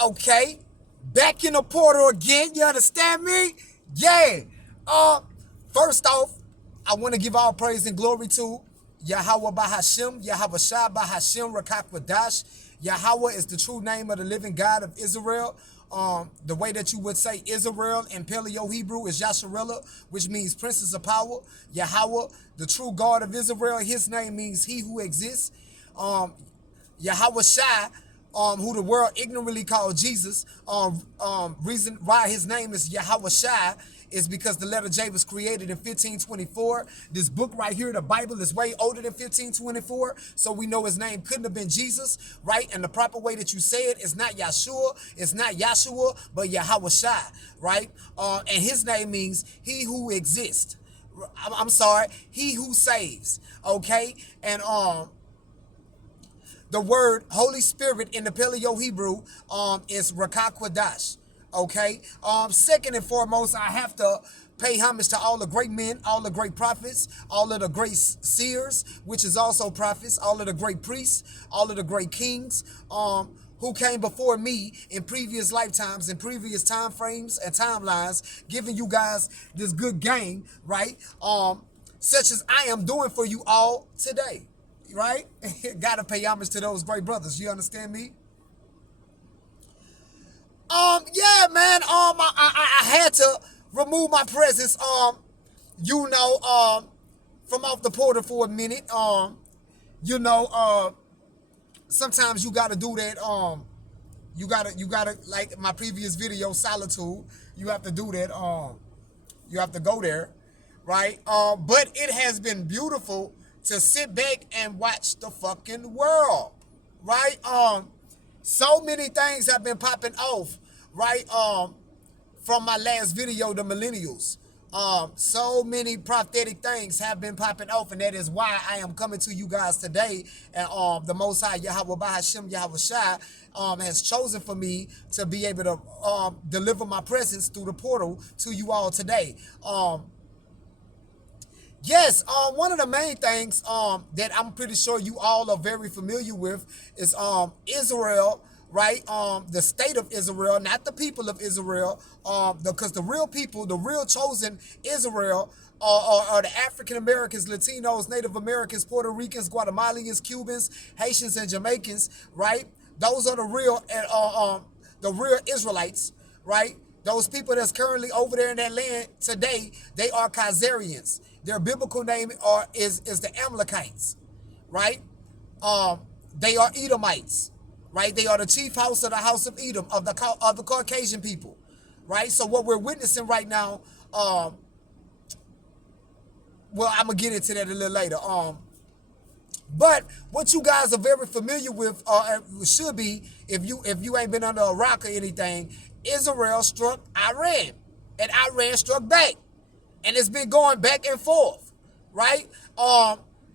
Okay, back in the portal again. You understand me? Yeah. Uh, First off, I want to give all praise and glory to Yahweh Bahashim, Yahweh Shai Bahashim Rakakwadash. Yahweh is the true name of the living God of Israel. The way that you would say Israel in Paleo Hebrew is Yasharella, which means Princess of Power. Yahweh, the true God of Israel, his name means he who exists. Um, Yahweh Shai, who the world ignorantly called Jesus, reason why his name is Yahweh Shai is because the letter J was created in 1524. This book right here, the Bible, is way older than 1524, so we know his name couldn't have been Jesus, right? And the proper way that you say it is not Yahshua, it's not Yahshua, but Yahweh Shai, right? And his name means he who exists. I'm sorry, he who saves, okay? And the word Holy Spirit in the Paleo Hebrew is Rakakwadash. Okay. Second and foremost, I have to pay homage to all the great men, all the great prophets, all of the great seers, which is also prophets, all of the great priests, all of the great kings, who came before me in previous lifetimes, in previous time frames and timelines, giving you guys this good game, right? Such as I am doing for you all today, right? Gotta pay homage to those great brothers. You understand me? Yeah, man. I had to remove my presence. You know, from off the portal for a minute. You know, sometimes you gotta do that. You gotta like my previous video, solitude. You have to do that. You have to go there, right? But it has been beautiful to sit back and watch the fucking world, right? So many things have been popping off, right? From my last video, the millennials. So many prophetic things have been popping off, and that is why I am coming to you guys today. And the Most High Yahweh Bahashim Yahweh Shai has chosen for me to be able to deliver my presence through the portal to you all today. Yes, one of the main things that I'm pretty sure you all are very familiar with is Israel, right? The state of Israel, not the people of Israel, because the real people, the real chosen Israel, are the African Americans, Latinos, Native Americans, Puerto Ricans, Guatemalans, Cubans, Haitians, and Jamaicans, right? Those are the real Israelites, right? Those people that's currently over there in that land today, they are Khazarians. Their biblical name is the Amalekites, right? Um, they are Edomites, right? They are the chief house of the house of Edom, of the Caucasian people, right? So what we're witnessing right now, well, I'm gonna get into that a little later. But what you guys are very familiar with, should be, if you ain't been under a rock or anything, Israel struck Iran, and Iran struck back, and it's been going back and forth, right?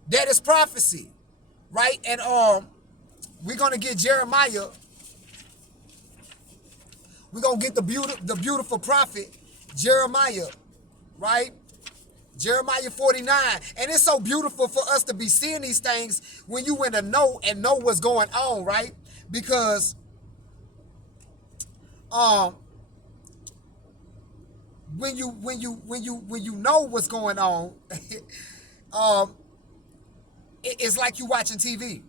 That is prophecy, right? And we're gonna get Jeremiah. We're gonna get the beautiful prophet Jeremiah, right? Jeremiah 49. And it's so beautiful for us to be seeing these things when you in the know and know what's going on, right? Because um when you know what's going on, um it's like you watching TV.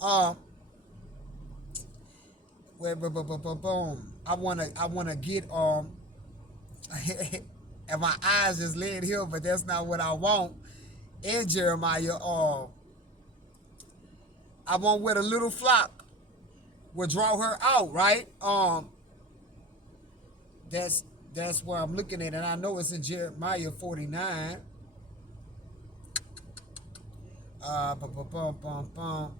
Um boom. I wanna get and my eyes just led here, but that's not what I want. In Jeremiah, I want where the little flock will draw her out, right? That's that's where I'm looking at, and I know it's in Jeremiah 49. Bum, bum, bum, bum.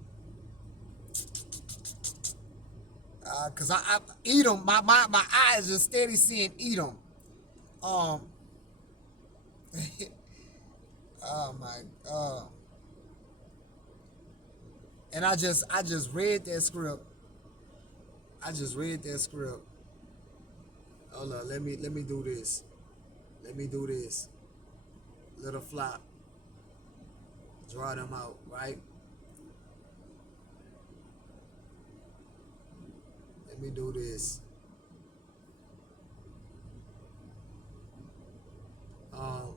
Cause I Edom, my eyes are steady seeing Edom. Um, oh my, and I just read that script. I just read that script. Hold on, let me do this. Let me do this. Little flop, draw them out, right? Let me do this. Um,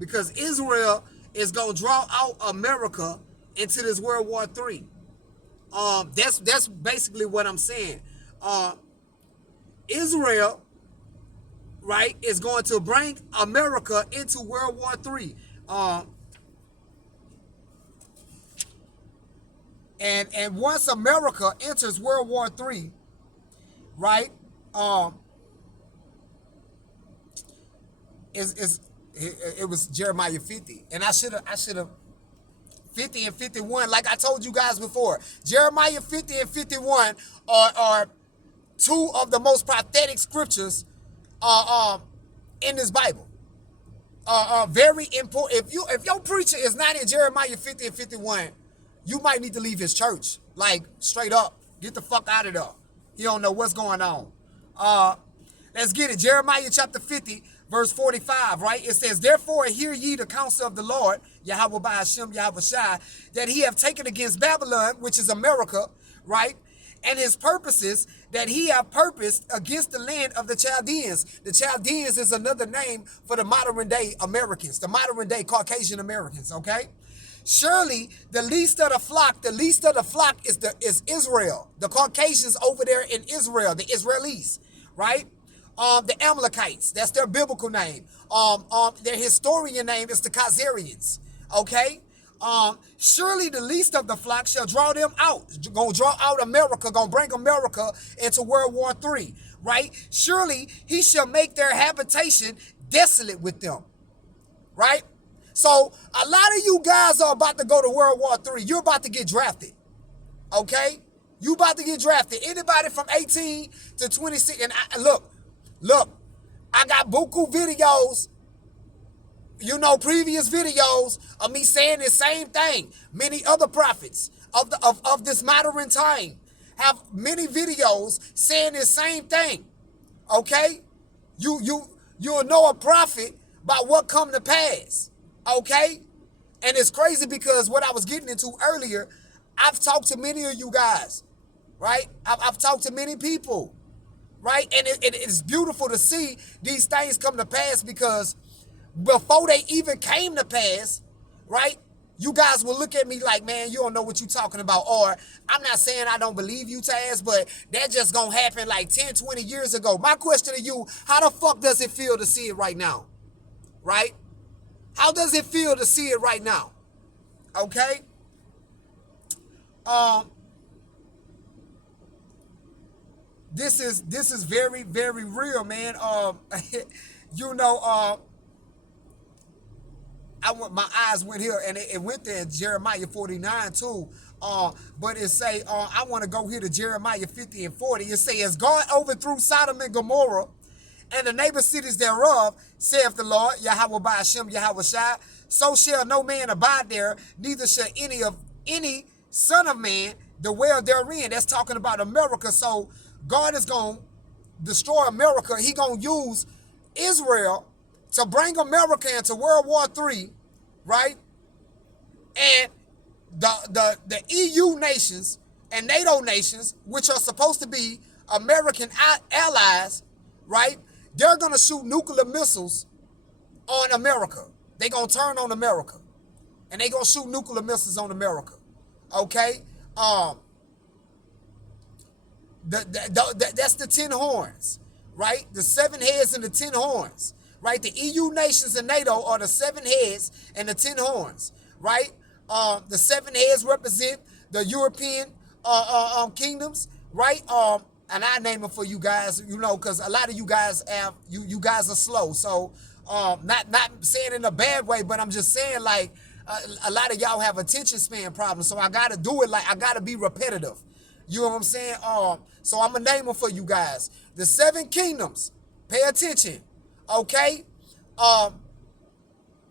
because Israel is gonna draw out America into this World War III. That's basically what I'm saying. Uh, Israel, right, is going to bring America into World War III. And once America enters World War III, right, um, is it was Jeremiah 50, and I should have 50 and 51, like I told you guys before. Jeremiah 50 and 51 are two of the most prophetic scriptures in this Bible. Very important. If your preacher is not in Jeremiah 50 and 51, you might need to leave his church. Like, straight up. Get the fuck out of there. He don't know what's going on. Let's get it. Jeremiah chapter 50, verse 45, right? It says, therefore hear ye the counsel of the Lord, Yahweh by Hashem, Yahweh Shai, that he have taken against Babylon, which is America, right? And his purposes that he have purposed against the land of the Chaldeans. The Chaldeans is another name for the modern day Americans, the modern day Caucasian Americans, okay? Surely the least of the flock is Israel. The Caucasians over there in Israel, the Israelis, right? The Amalekites, that's their biblical name. Their historian name is the Khazarians, okay? Surely the least of the flock shall draw them out. Gonna draw out America, gonna bring America into World War III, right? Surely he shall make their habitation desolate with them, right? So a lot of you guys are about to go to World War III. You're about to get drafted, okay? You about to get drafted. Anybody from 18 to 26, and look, I got buku videos, previous videos of me saying the same thing. Many other prophets of this modern time have many videos saying the same thing. Okay? You'll know a prophet by what come to pass. Okay? And it's crazy because what I was getting into earlier, I've talked to many of you guys, right? I've talked to many people, right? And it's beautiful to see these things come to pass because before they even came to pass, right, you guys will look at me like, man, you don't know what you're talking about. Or I'm not saying I don't believe you, Taz, but that just gonna happen like 10, 20 years ago. My question to you, how the fuck does it feel to see it right now? Right? How does it feel to see it right now? Okay? This is very, very real, man. My eyes went here, and it went there in Jeremiah 49 too. But it say, I want to go here to Jeremiah 50 and 40. It say, as God overthrew Sodom and Gomorrah and the neighbor cities thereof, saith the Lord, Yahweh by Hashem, Yahweh Shai, so shall no man abide there, neither shall any son of man dwell therein. That's talking about America. So God is going to destroy America. He going to use Israel to bring America into World War III, right? And the EU nations and NATO nations, which are supposed to be American allies, right? They're going to shoot nuclear missiles on America. They're going to turn on America. And they're going to shoot nuclear missiles on America. Okay? That's the 10 horns, right? The 7 heads and the 10 horns. Right, the EU nations and NATO are the 7 heads and the 10 horns, right? The 7 heads represent the European kingdoms, right? And I name them for you guys, because a lot of you guys you guys are slow. So not saying in a bad way, but I'm just saying like a lot of y'all have attention span problems. So I gotta do it I gotta be repetitive. You know what I'm saying? So I'm gonna name them for you guys. The 7 kingdoms. Pay attention. Okay,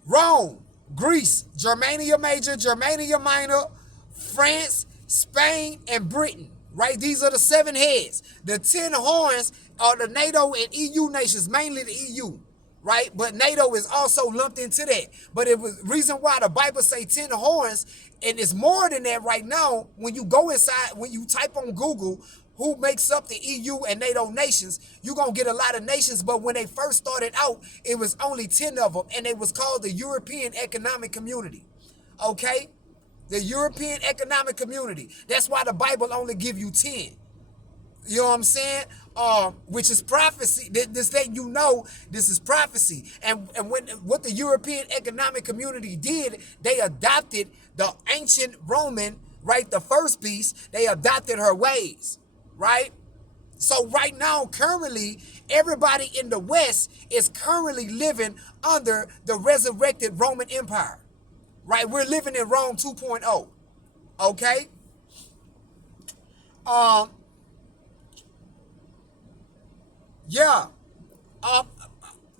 Rome, Greece, Germania Major, Germania Minor, France, Spain, and Britain, right? These are the 7 heads. The 10 horns are the NATO and EU nations, mainly the EU, right? But NATO is also lumped into that. But it was reason why the Bible say 10 horns, and it's more than that right now. When you go inside, when you type on Google who makes up the EU and NATO nations, you're going to get a lot of nations. But when they first started out, it was only 10 of them, and it was called the European Economic Community. Okay? The European Economic Community. That's why the Bible only give you 10. You know what I'm saying? Which is prophecy. This thing, you know, this is prophecy. And what the European Economic Community did, they adopted the ancient Roman, right? The first beast, they adopted her ways, right? So right now, currently, everybody in the West is currently living under the resurrected Roman Empire, right? We're living in Rome 2.0, okay? Yeah,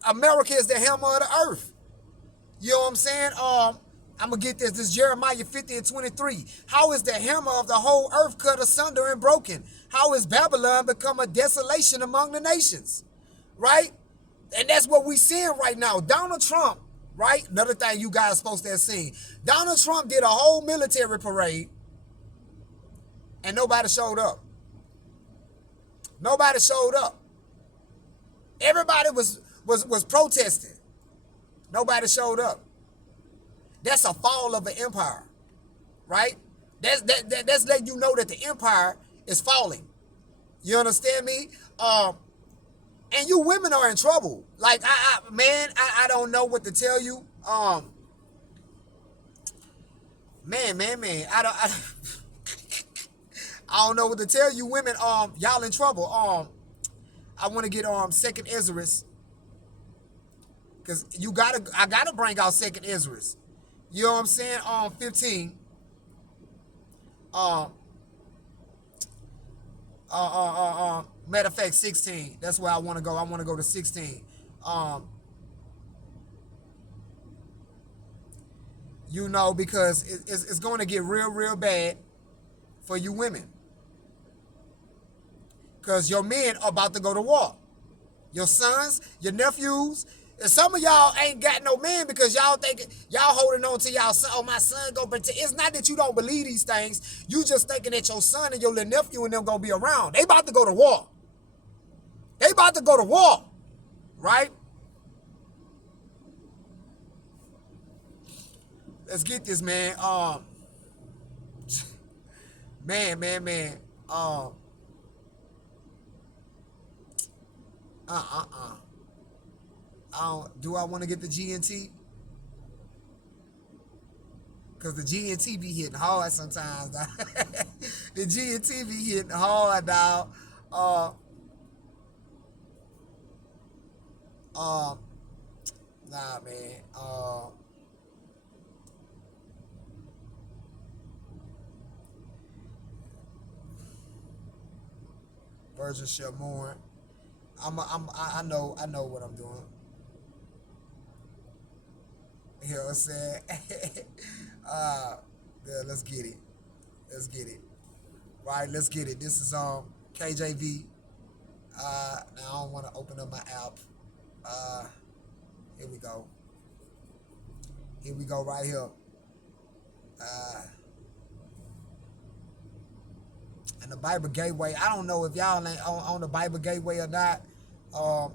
America is the hammer of the earth. You know what I'm saying? I'm going to get this. This is Jeremiah 50 and 23. How is the hammer of the whole earth cut asunder and broken? How is Babylon become a desolation among the nations? Right? And that's what we're seeing right now. Donald Trump, right? Another thing you guys supposed to have seen. Donald Trump did a whole military parade and nobody showed up. Nobody showed up. Everybody was protesting. Nobody showed up. That's a fall of an empire, right? That's letting you know that the empire is falling. You understand me? And you women are in trouble. Like I don't know what to tell you. Man. I don't know what to tell you, women. Y'all in trouble. I want to get Second Ezra, because I gotta bring out Second Ezra. You know what I'm saying? 15. Matter of fact, 16. That's where I want to go. I want to go to 16. You know, because it's going to get real bad for you women. Because your men are about to go to war. Your sons, your nephews, and some of y'all ain't got no man because y'all thinking, y'all holding on to y'all son. Oh, my son go protect. It's not that you don't believe these things. You just thinking that your son and your little nephew and them gonna be around. They about to go to war. They about to go to war, right? Let's get this, man. Man. Do I want to get the GNT? Because the GNT be hitting hard sometimes. The GNT be hitting hard, dog. Nah, man. Virgin shall mourn. I know what I'm doing. You know what I'm saying? Yeah, let's get it. Right, let's get it. This is KJV. Now I don't want to open up my app. Here we go. Right here. And the Bible Gateway. I don't know if y'all ain't on the Bible Gateway or not.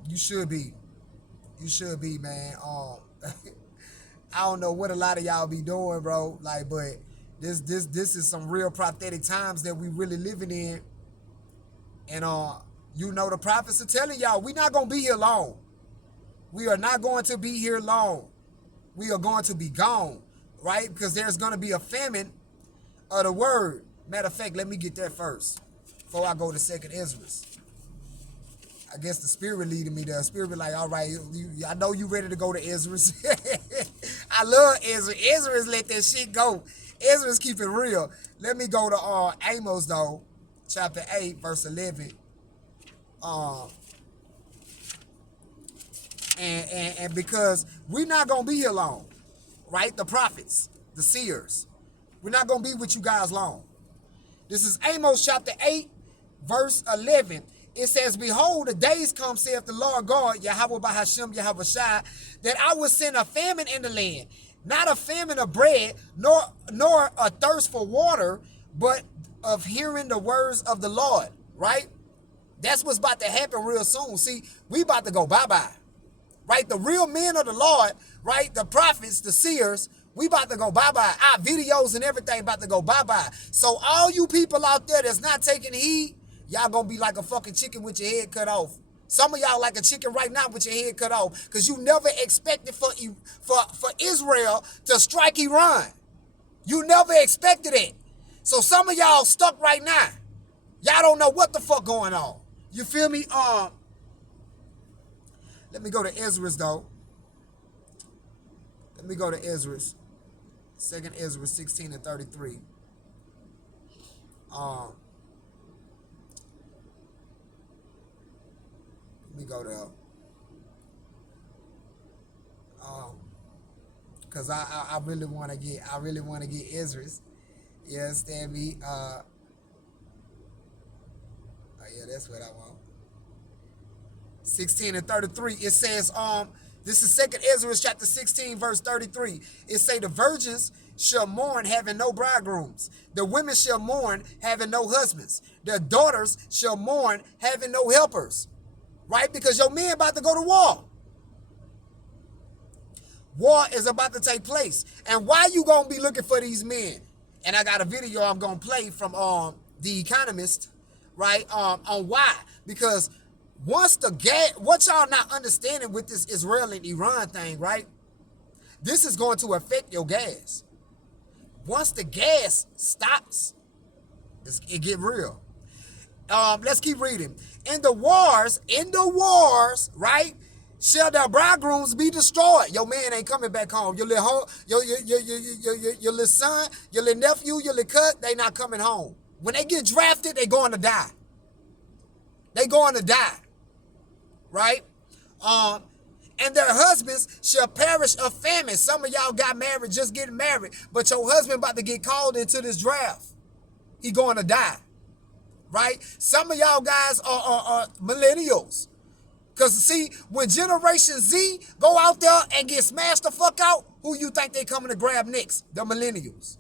You should be. Man. I don't know what a lot of y'all be doing, bro. Like, but this is some real prophetic times that we really living in. And you know, the prophets are telling y'all, we not gonna be here long. We are not going to be here long. We are going to be gone, right? Because there's gonna be a famine of the word. Matter of fact, let me get that first before I go to Second Ezra. I guess the Spirit leading me there. The Spirit be like, all right, I know you ready to go to Ezra. I love Ezra. Ezra's let that shit go. Ezra's keep it real. Let me go to Amos, though, chapter 8, verse 11. And because we're not going to be here long, right? The prophets, the seers. We're not going to be with you guys long. This is Amos chapter 8, verse 11. It says, behold, the days come, saith the Lord God, Yahweh Bahashim, Yahweh Shai, that I will send a famine in the land, not a famine of bread, nor a thirst for water, but of hearing the words of the Lord, right? That's what's about to happen real soon. See, we about to go bye-bye, right? The real men of the Lord, right? The prophets, the seers, we about to go bye-bye. Our videos and everything about to go bye-bye. So all you people out there that's not taking heed, y'all gonna be like a fucking chicken with your head cut off. Some of y'all like a chicken right now with your head cut off because you never expected for Israel to strike Iran. You never expected it. So some of y'all stuck right now. Y'all don't know what the fuck going on. You feel me? Let me go to Ezra's though. Let me go to Ezra's. 2nd Ezra 16 and 33. Let me go there. Cause I really want to get Ezra's. You understand me? Oh yeah, that's what I want. 16 and 33. It says, this is 2nd Ezra chapter 16, verse 33. It say the virgins shall mourn having no bridegrooms. The women shall mourn having no husbands. Their daughters shall mourn having no helpers. Right? Because your men about to go to war. War is about to take place. And why you gonna be looking for these men? And I got a video I'm gonna play from The Economist, right? On why. Because once the gas, what y'all not understanding with this Israel and Iran thing, right? This is going to affect your gas. Once the gas stops, it get real. Let's keep reading. In the wars, right? Shall their bridegrooms be destroyed? Your man ain't coming back home. Your little son, your little nephew, your little cut, they not coming home. When they get drafted, they going to die. They going to die. Right? And their husbands shall perish of famine. Some of y'all got married, just getting married, but your husband about to get called into this draft. He going to die. Right? Some of y'all guys are millennials. Because see, when Generation Z go out there and get smashed the fuck out, who you think they coming to grab next? The millennials.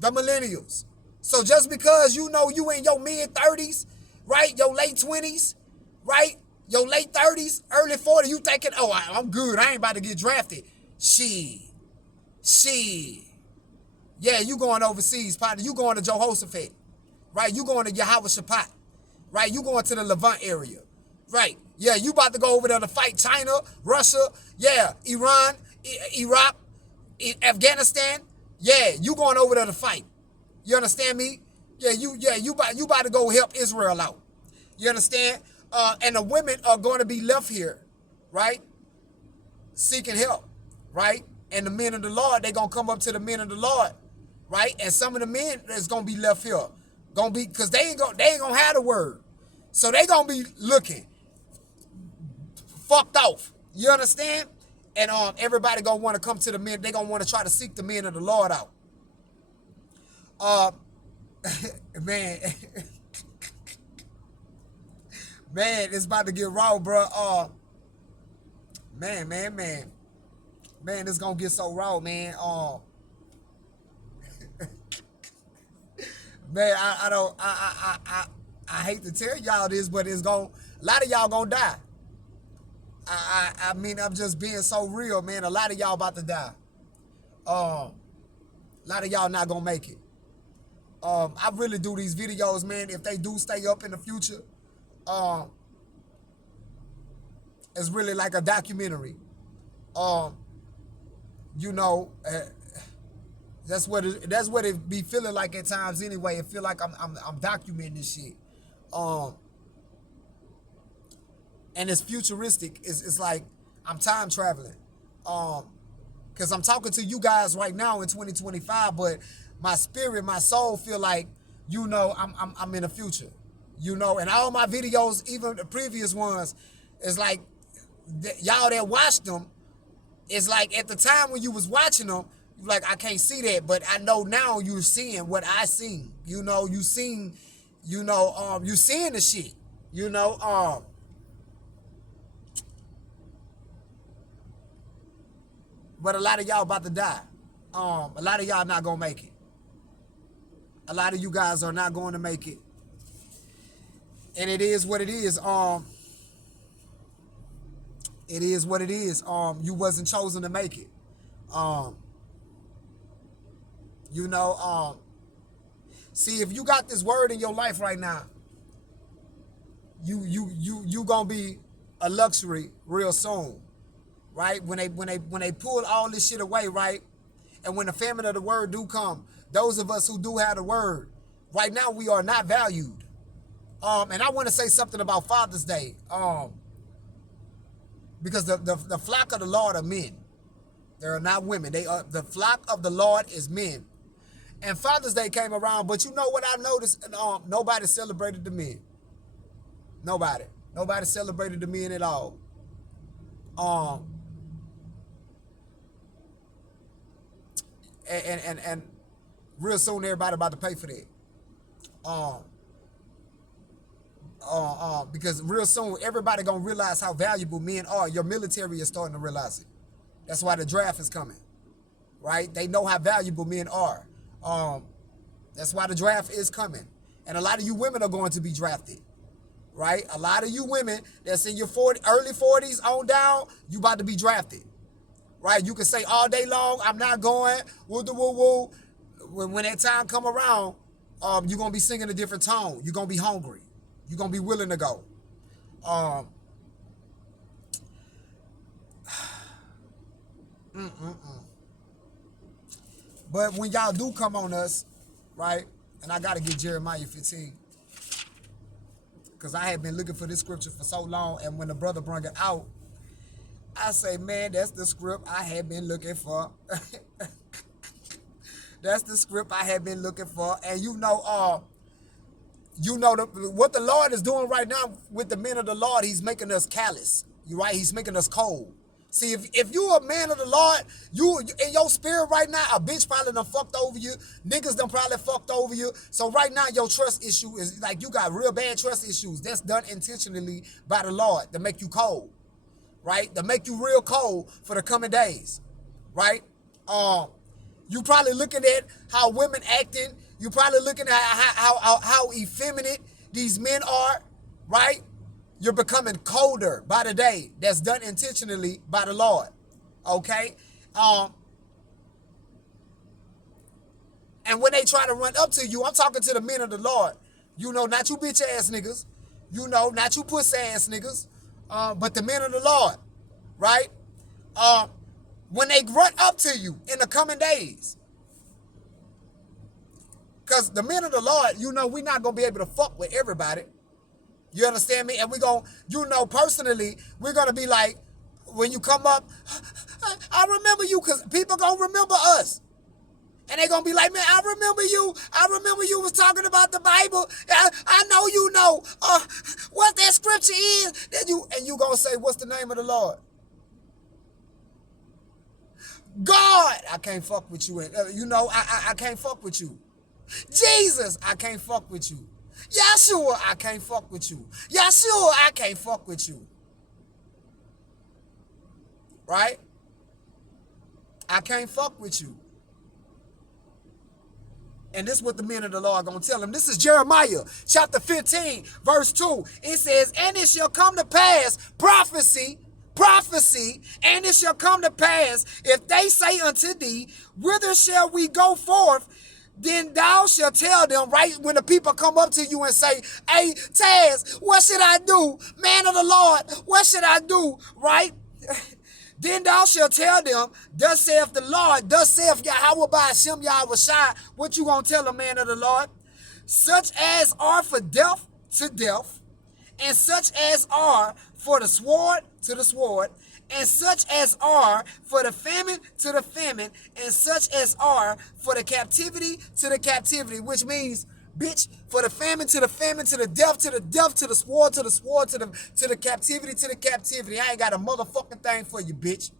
The millennials. So just because you know you in your mid-30s, right? Your late 20s, right? Your late 30s, early 40s, you thinking, oh, I'm good. I ain't about to get drafted. Shit. Yeah, you going overseas, partner. You going to Jehoshaphat, right? You going to Yahweh Shaphat, right? You going to the Levant area, right? Yeah, you about to go over there to fight China, Russia, yeah, Iran, Iraq, Afghanistan. Yeah, you going over there to fight. You understand me? Yeah, you about to go help Israel out. You understand? And the women are going to be left here, right? Seeking help, right? And the men of the Lord, they going to come up to the men of the Lord, right? And some of the men is going to be left here. Going to be, because they ain't going to have the word. So they going to be looking fucked off. You understand? And everybody going to want to come to the men. They going to want to try to seek the men of the Lord out. Man. Man, it's about to get raw, bro. Man, it's gonna get so raw, man. Man, I hate to tell y'all this, but it's gonna, a lot of y'all gonna die. I mean, I'm just being so real, man. A lot of y'all about to die. A lot of y'all not gonna make it. I really do these videos, man. If they do stay up in the future, it's really like a documentary. You know, that's what it be feeling like at times anyway. It feel like I'm documenting this shit. And it's futuristic. It's like I'm time traveling. Cause I'm talking to you guys right now in 2025, but my spirit, my soul feel like, you know, I'm in the future. You know, and all my videos, even the previous ones, is like, y'all that watched them, it's like at the time when you was watching them, you're like, I can't see that, but I know now you're seeing what I seen. You know, you seen, you know, you seeing the shit. You know, but a lot of y'all about to die. A lot of y'all not gonna make it. A lot of you guys are not going to make it. And it is what it is. It is what it is. You wasn't chosen to make it. Um, you know, see, if you got this word in your life right now, you gonna be a luxury real soon, right? When they pull all this shit away, right? And when the famine of the word do come, those of us who do have the word, right now we are not valued. And I want to say something about Father's Day. Because the flock of the Lord are men. They are not women. They are the flock of the Lord is men. And Father's Day came around, but you know what I noticed? Nobody celebrated the men. Nobody. Nobody celebrated the men at all. Um, and real soon everybody about to pay for that. Um, because real soon everybody gonna realize how valuable men are. Your military is starting to realize it. That's why the draft is coming, right? They know how valuable men are. That's why the draft is coming, and a lot of you women are going to be drafted, right? A lot of you women that's in your early 40s on down, you about to be drafted, right? You can say all day long, I'm not going, woo woo woo. When that time come around, you're gonna be singing a different tone. You're gonna be hungry. You're gonna be willing to go. Um, but when y'all do come on us, right? And I gotta get Jeremiah 15. Because I had been looking for this scripture for so long, and when the brother brought it out, I say, man, that's the script I had been looking for. That's the script I had been looking for. And what the Lord is doing right now with the men of the Lord, he's making us callous. You right? He's making us cold. See, if you a man of the Lord, you in your spirit right now, a bitch probably done fucked over you. Niggas done probably fucked over you. So right now, your trust issue is like you got real bad trust issues. That's done intentionally by the Lord to make you cold, right? To make you real cold for the coming days, right? You probably looking at how women acting. You probably looking at how effeminate these men are, right? You're becoming colder by the day. That's done intentionally by the Lord. Okay? And when they try to run up to you, I'm talking to the men of the Lord. You know, not you bitch ass niggas. You know, not you puss ass niggas. But the men of the Lord. Right? When they run up to you in the coming days. Because the men of the Lord, you know, we're not going to be able to fuck with everybody. You understand me? And we're going to, you know, personally, we're going to be like, when you come up, I remember you, because people going to remember us. And they're going to be like, man, I remember you. I remember you was talking about the Bible. I know you know. What that scripture is. And you going to say, what's the name of the Lord? God, I can't fuck with you. You know, I can't fuck with you. Jesus, I can't fuck with you. Yeshua, I can't fuck with you. Yeshua, I can't fuck with you. Right? I can't fuck with you. And this is what the men of the Lord are going to tell him. This is Jeremiah chapter 15, verse 2. It says, and it shall come to pass, prophecy, and it shall come to pass, if they say unto thee, whither shall we go forth? Then thou shalt tell them, right, when the people come up to you and say, hey, Taz, what should I do? Man of the Lord, what should I do? Right? Then thou shalt tell them, thus saith the Lord, thus saith Yahweh by Hashem Yahweh Shai. What you gonna tell a man of the Lord? Such as are for death to death, and such as are for the sword to the sword, and such as are for the famine to the famine, and such as are for the captivity to the captivity, which means, bitch, for the famine to the famine, to the death to the death, to the sword to the sword, to the captivity to the captivity. I ain't got a motherfucking thing for you, bitch.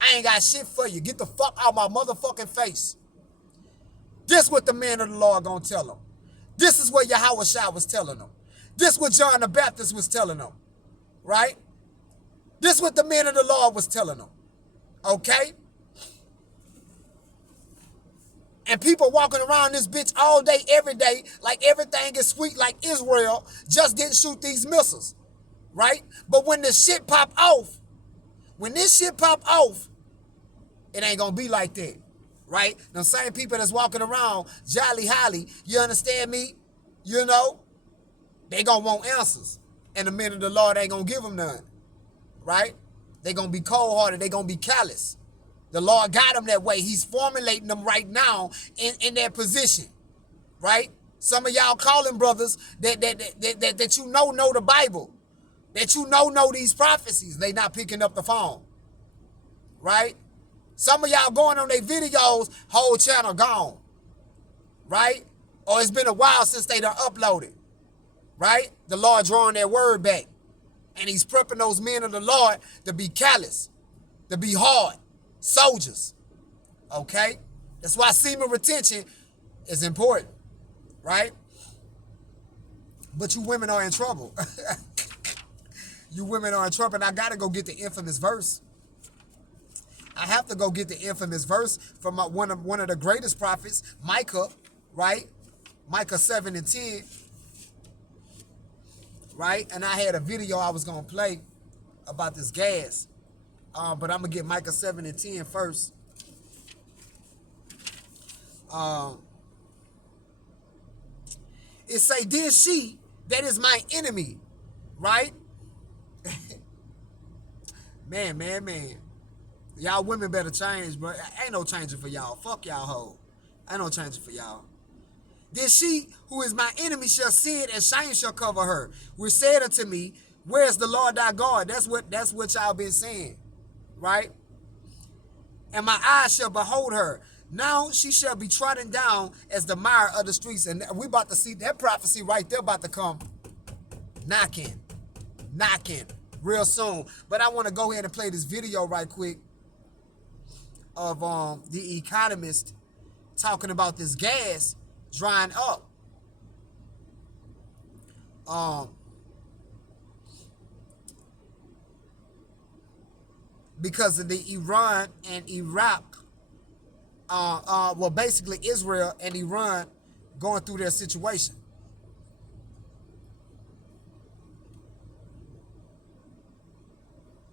I ain't got shit for you. Get the fuck out my motherfucking face. This what the man of the Lord gonna tell them. This is what Yahweh Shai was telling them. This what John the Baptist was telling them, right? This what the men of the Lord was telling them, okay? And people walking around this bitch all day, every day, like everything is sweet, like Israel just didn't shoot these missiles, right? But when this shit pop off, it ain't gonna be like that, right? The same people that's walking around jolly holly, you understand me? You know, they gonna want answers. And the men of the Lord ain't gonna give them none, right? They gonna be cold-hearted, they gonna be callous. The Lord got them that way. He's formulating them right now in their position, right? Some of y'all calling brothers that you know the Bible, that you know these prophecies. They not picking up the phone, right? Some of y'all going on their videos, whole channel gone, right? Or it's been a while since they done uploaded, right? The Lord drawing their word back. And he's prepping those men of the Lord to be callous, to be hard soldiers, okay? That's why semen retention is important, right? But you women are in trouble. You women are in trouble, and I got to go get the infamous verse. I have to go get the infamous verse from one of the greatest prophets, Micah, right? Micah 7 and 10, right? And I had a video I was going to play about this gas. But I'm going to get Micah 7 and 10 first. It say, then she that is my enemy, right? Man. Y'all women better change, bro. Ain't no changing for y'all. Fuck y'all hoe. Ain't no changing for y'all. Then she who is my enemy shall see it, and shame shall cover her. Which said unto me, where's the Lord thy God? That's what y'all been saying, right? And my eyes shall behold her. Now she shall be trodden down as the mire of the streets. And we about to see that prophecy right there about to come knocking real soon. But I want to go ahead and play this video right quick of the Economist talking about this gas drying up. Because of the Iran and Iraq, well, basically Israel and Iran going through their situation.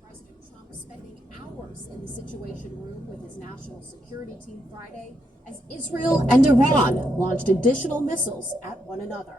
President Trump spending hours in the Situation Room with his national security team Friday as Israel and Iran launched additional missiles at one another.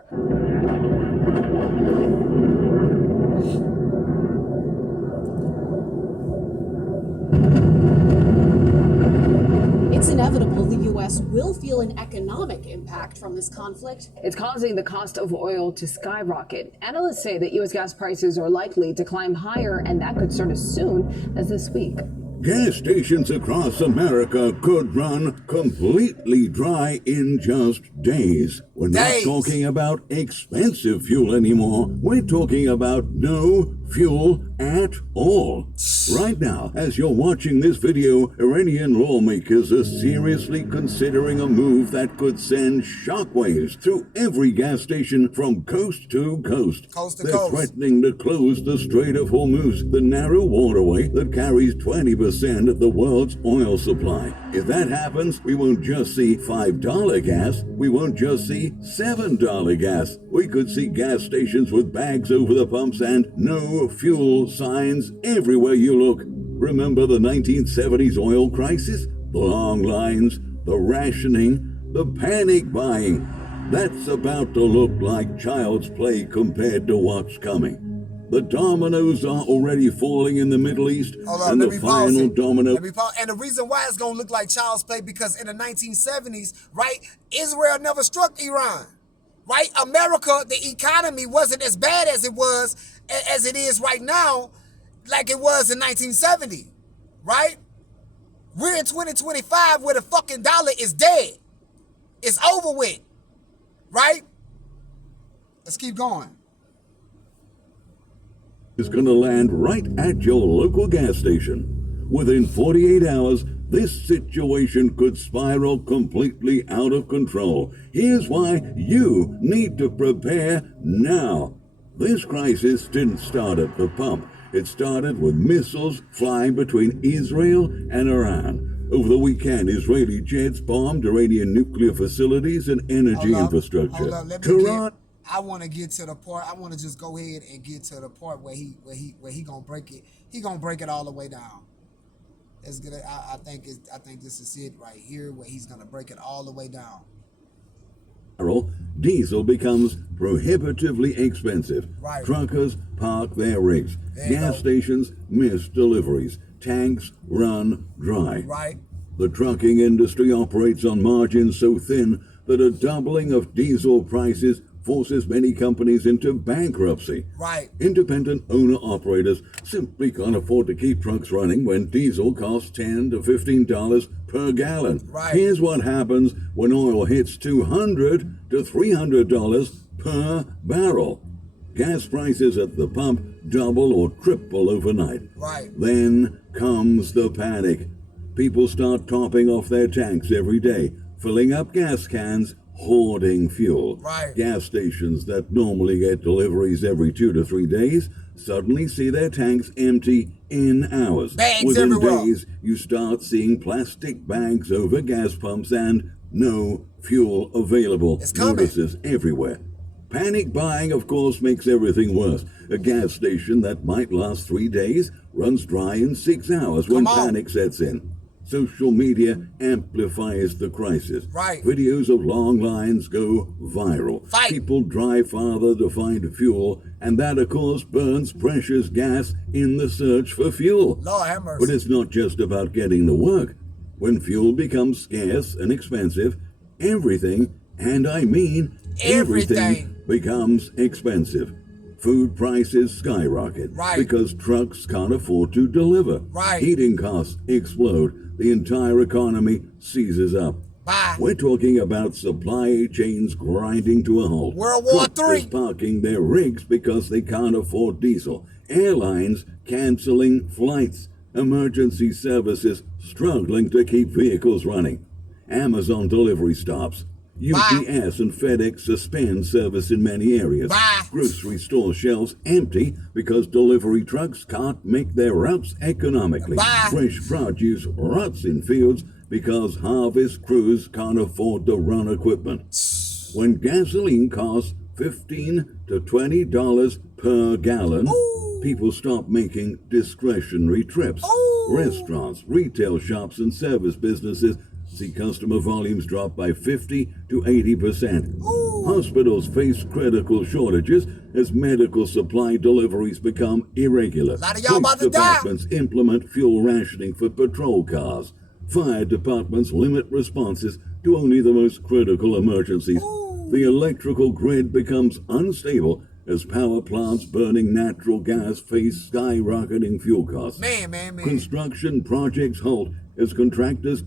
It's inevitable the U.S. will feel an economic impact from this conflict. It's causing the cost of oil to skyrocket. Analysts say that U.S. gas prices are likely to climb higher, and that could start as soon as this week. Gas stations across America could run completely dry in just days. We're not talking about expensive fuel anymore. We're talking about no fuel at all. Right now, as you're watching this video, Iranian lawmakers are seriously considering a move that could send shockwaves through every gas station from coast to coast. They're threatening to close the Strait of Hormuz, the narrow waterway that carries 20% of the world's oil supply. If that happens, we won't just see $5 gas, we won't just see $7 gas. We could see gas stations with bags over the pumps and no fuel signs everywhere you look. Remember the 1970s oil crisis? The long lines, the rationing, the panic buying. That's about to look like child's play compared to what's coming. The dominoes are already falling in the Middle East, and the final domino. And the reason why it's going to look like child's play, because in the 1970s, right, Israel never struck Iran, right? America, the economy wasn't as bad as it is right now, like it was in 1970, right? We're in 2025 where the fucking dollar is dead. It's over with, right? Let's keep going. Is going to land right at your local gas station. Within 48 hours, this situation could spiral completely out of control. Here's why you need to prepare now. This crisis didn't start at the pump. It started with missiles flying between Israel and Iran. Over the weekend, Israeli jets bombed Iranian nuclear facilities and energy infrastructure. Hold up, Tehran. I want to get to the part. I want to just go ahead and get to the part where he gonna break it. He gonna break it all the way down. It's gonna. I think this is it right here where he's gonna break it all the way down. Diesel becomes prohibitively expensive. Right. Truckers park their rigs. There you Gas go. stations miss deliveries. Tanks run dry. Right. The trucking industry operates on margins so thin that a doubling of diesel prices forces many companies into bankruptcy. Right. Independent owner-operators simply can't afford to keep trucks running when diesel costs $10 to $15 per gallon. Right. Here's what happens when oil hits $200 to $300 per barrel. Gas prices at the pump double or triple overnight. Right. Then comes the panic. People start topping off their tanks every day, filling up gas cans, hoarding fuel. Right. Gas stations that normally get deliveries every 2 to 3 days suddenly see their tanks empty in hours. Bags Within everywhere. days, you start seeing plastic bags over gas pumps and no fuel available. It's coming. Notices everywhere. Panic buying, of course, makes everything worse. A gas station that might last 3 days runs dry in 6 hours when Come on. panic sets in. Social media amplifies the crisis. Right. Videos of long lines go viral. Fight. People drive farther to find fuel, and that, of course, burns precious gas in the search for fuel. Lord have mercy. But it's not just about getting to work. When fuel becomes scarce and expensive, everything, and I mean everything, becomes expensive. Food prices skyrocket Right. because trucks can't afford to deliver. Right. Heating costs explode. The entire economy seizes up. Bye. We're talking about supply chains grinding to a halt. World War Truckers III. parking their rigs because they can't afford diesel. Airlines canceling flights. Emergency services struggling to keep vehicles running. Amazon delivery stops. UPS and FedEx suspend service in many areas. Bye. Grocery store shelves empty because delivery trucks can't make their routes economically. Bye. Fresh produce rots in fields because harvest crews can't afford to run equipment. When gasoline costs $15 to $20 per gallon, people stop making discretionary trips. Restaurants, retail shops, and service businesses see customer volumes drop by 50 to 80%. Hospitals face critical shortages as medical supply deliveries become irregular. A lot of y'all about to Police die. departments implement fuel rationing for patrol cars. Fire departments limit responses to only the most critical emergencies. The electrical grid becomes unstable as power plants burning natural gas face skyrocketing fuel costs. Man. Construction projects halt as contractors